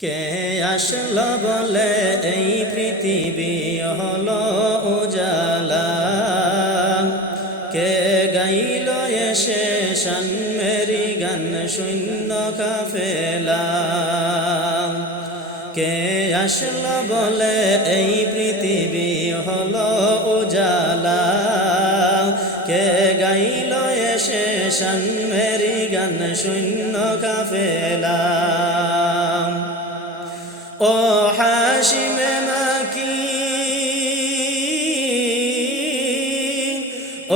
কে আসলো বলে এই পৃথিবী হলো উজালা, কে গাইল এসে শান মেরি গান শূন্য কাফেলা। কে আসলো বলে এই পৃথিবী হলো উজালা, কে গাইল এসে শান মেরি গান শূন্য কাফেলা। ও হাশিম মাকি,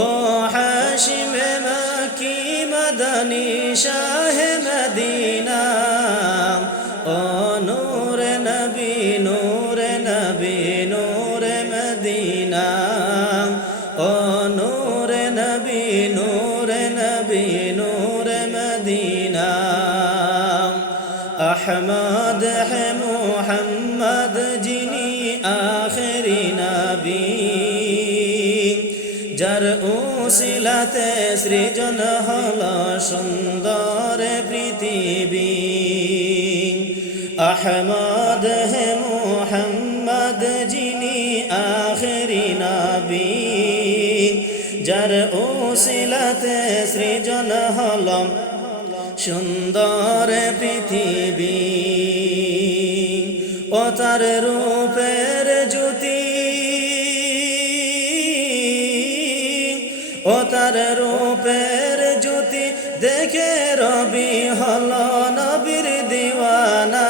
ও হাশিম মাকি মদনী শাহ মদিনা, ও নূর নবী নূর নবী নূর মদিনা, ও নূর নবী নূর নবী নূর মদিনা। আহমদ হে মুহাম্মদ যিনি আখেরি নবী, যার উসিলাতে সৃজন হলো সুন্দর পৃথিবী। আহমদ হে মুহাম্মদ যিনি আখেরি নবী, যার উসিলাতে সৃজন হলো সুন্দর পৃথিবী। ও তার রূপের জ্যোতি, ও তার রূপের জ্যোতি দেখে রবি হলো নবীর দিওয়ানা।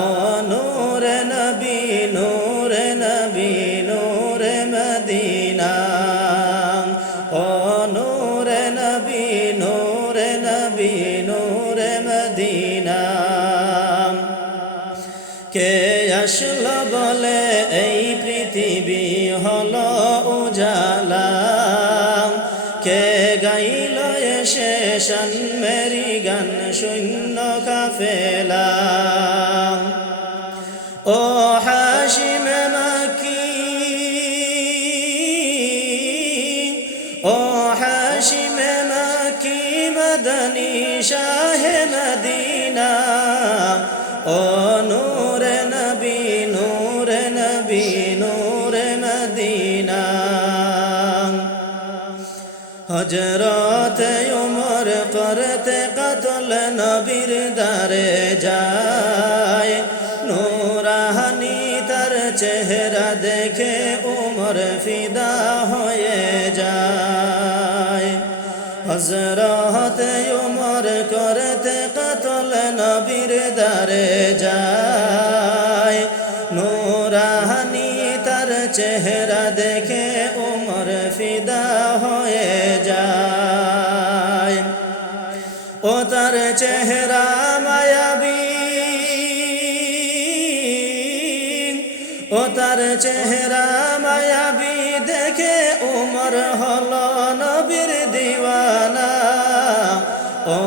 ও নূর নবী নূর নবী নূর মদিনা, ও নূর নবী নূর নবী নূর মদিনা। কে আসলো বলে এই পৃথিবী হলো উজালা, কে গাইল এসে শান মেরি গান শূন্য কাফেলা। ও হাশিম মাকি, ও হাশিম মাকি মদনী শাহ মদিনা, ও নূর নবী নূর নবী নূর মদিনা। হযরত উমর করতে কতল নবীর দারে যায়, নূরানি তার চেহারা দেখে উমর ফিদা হয়ে যায়। হযরত উমর করতে কতল নবীর দারে যায়, নূরানি তার চেহারা দেখে উমর ফিদা হয়ে যায়। ও তার চেহারা মায়াবী, ও তার চেহারা মায়াবী দেখে উমর হলো নবীর দিওয়ানা। ও